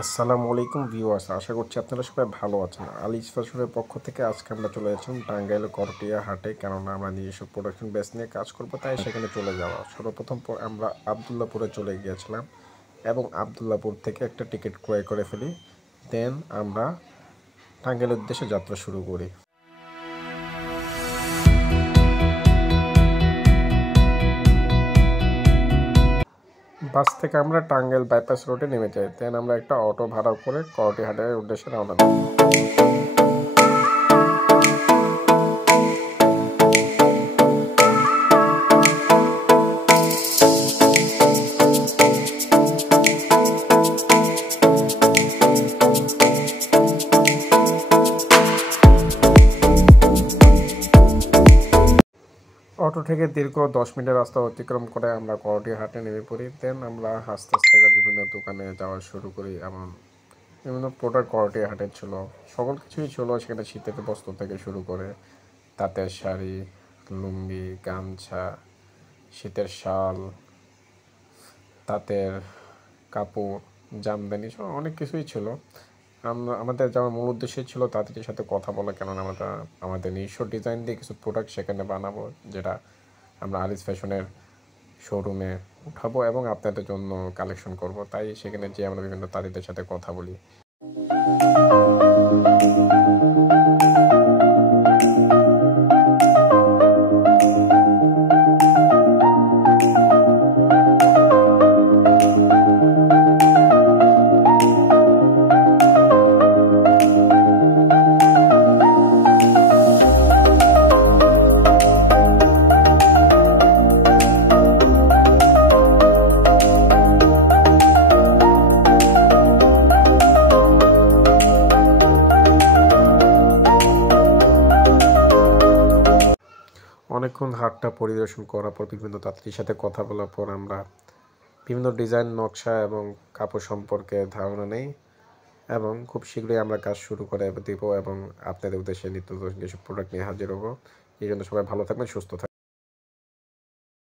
আসসালামু আলাইকুম ভিউয়ার্স, আশা করছি আপনারা সবাই ভালো আছেন। আলিজ ফ্যাশনের পক্ষ থেকে আজকে আমরা চলে যাচ্ছিলাম টাঙ্গাইল করটিয়া হাটে, কেননা আমরা নিজস্ব প্রোডাকশন বেস নিয়ে কাজ করব, তাই সেখানে চলে যাওয়া। সর্বপ্রথম আমরা আবদুল্লাপুরে চলে গিয়েছিলাম এবং আবদুল্লাপুর থেকে একটা টিকিট ক্রয় করে ফেলি। দেন আমরা টাঙ্গাইলের উদ্দেশ্যে যাত্রা শুরু করি। বাস থেকে আমরা টাঙ্গাইল বাইপাস রোডে নেমে যাই। দেন আমরা একটা অটো ভাড়া করে করটিয়া হাটের উদ্দেশ্যে রওনা দিই। অটো থেকে দীর্ঘ 10 মিনিটের রাস্তা অতিক্রম করে আমরা করটিয়া হাটে নেমে পড়ি। দেন আমরা আস্তে আস্তে বিভিন্ন দোকানে যাওয়া শুরু করি। এমন বিভিন্ন প্রোডাক্ট করটিয়া হাটের ছিল, সকল কিছুই ছিল সেখানে। শীতের বস্ত্র থেকে শুরু করে তাঁতের শাড়ি, লুঙ্গি, গামছা, শীতের শাল, তাঁতের কাপড়, জামদানি, সব অনেক কিছুই ছিল। আমাদের যাওয়ার মূল উদ্দেশ্য ছিল তাদের সাথে কথা বলা, কেননা আমরা আমাদের নিজস্ব ডিজাইন দিয়ে কিছু প্রোডাক্ট সেখানে বানাবো, যেটা আমরা আলিজ ফ্যাশনের শোরুমে উঠাবো এবং আপনাদের জন্য কালেকশন করব। তাই সেখানে যেয়ে আমরা বিভিন্ন তাঁতিদের সাথে কথা বলি। অনেকক্ষণ হাটটা পরিদর্শন করার পর বিভিন্ন তাঁতির সাথে কথা বলার পর আমরা বিভিন্ন ডিজাইন, নকশা এবং কাপড় সম্পর্কে ধারণা নেই এবং খুব শীঘ্রই আমরা কাজ শুরু করে দেব এবং আপনাদের উদ্দেশ্যে নিত্য নতুন কিছু প্রোডাক্ট নিয়ে হাজির হব। এই জন্য সবাই ভালো থাকবেন, সুস্থ থাকবেন।